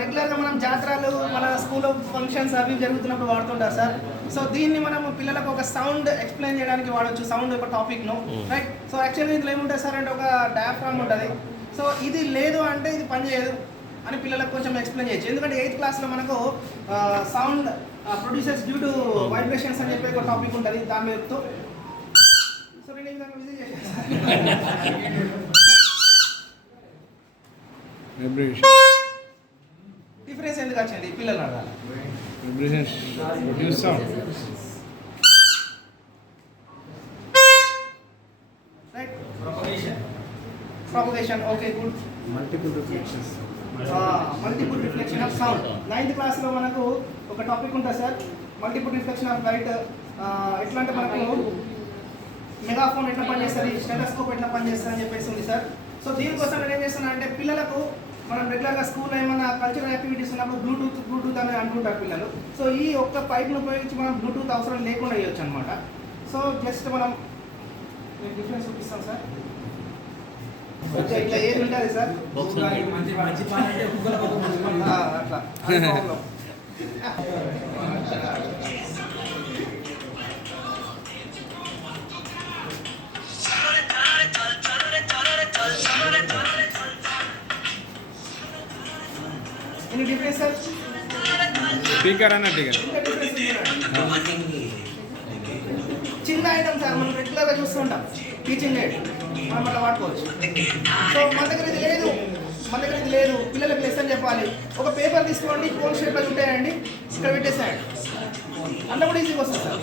రెగ్యులర్గా మనం జాతరలు మన స్కూల్ ఫంక్షన్స్ అవి జరుగుతున్నప్పుడు వాడుతుంటారు సార్. సో దీన్ని మనం పిల్లలకు ఒక సౌండ్ ఎక్స్ప్లెయిన్ చేయడానికి వాడచ్చు, సౌండ్ ఒక టాపిక్ను, రైట్. సో యాక్చువల్గా ఇందులో ఏముంటుంది సార్ అంటే ఒక డయాఫ్రామ్ ఉంటుంది. సో ఇది లేదు అంటే ఇది పనిచేయదు అని పిల్లలకు కొంచెం ఎక్స్ప్లెయిన్ చేయొచ్చు. ఎందుకంటే 8th క్లాస్లో మనకు sound producers due to vibrations అని చెప్పి ఒక టాపిక్ ఉంటుంది. దానిలో చెప్తూ సో నేను ఈ విధంగా విజిట్ చేశాను. డిఫరెన్స్ ఎందుకు వచ్చింది పిల్లలు అడగాలి. Right, propagation, okay, good. Multiple reflection of sound. 9th క్లాస్లో మనకు ఒక టాపిక్ ఉంటుంది sir, multiple reflection of light. ఎట్లా అంటే మనకు మెగాఫోన్ ఎట్లా పనిచేస్తుంది, స్టెథోస్కోప్ ఎట్లా పనిచేస్తుంది అని చెప్పేసి ఉంది సార్. సో దీనికోసం నేను ఏం చేస్తాను అంటే పిల్లలకు మనం రెగ్యులర్గా స్కూల్లో ఏమైనా కల్చరల్ యాక్టివిటీస్ ఉన్నప్పుడు బ్లూటూత్ అని అనుకుంటారు పిల్లలు. సో ఈ ఒక్క పైప్ను ఉపయోగించి మనం బ్లూటూత్ అవసరం లేకుండా వేయొచ్చు అనమాట. సో జస్ట్ మనం డిఫరెన్స్ చూపిస్తాం సార్. ఓకే, ఇట్లా ఏది ఉంటుంది సార్ అట్లా ఎన్ని డిఫరెన్స్ సార్? స్పీకర్ అన్నట్టుగా చిన్న ఐటమ్ సార్, మనం రెగ్యులర్గా చూస్తుంటాం టీచింగ్ ఎయిడ్, మనం అట్లా వాడుకోవచ్చు. సో మన దగ్గర ఇది లేదు, పిల్లలకు లెసన్ చెప్పాలి. ఒక పేపర్ తీసుకోండి, కోన్ షేప్లో ఉంటాయండి, ఇక్కడ పెట్టేసేయండి, అట్లా కూడా ఈజీగా వస్తుంది సార్.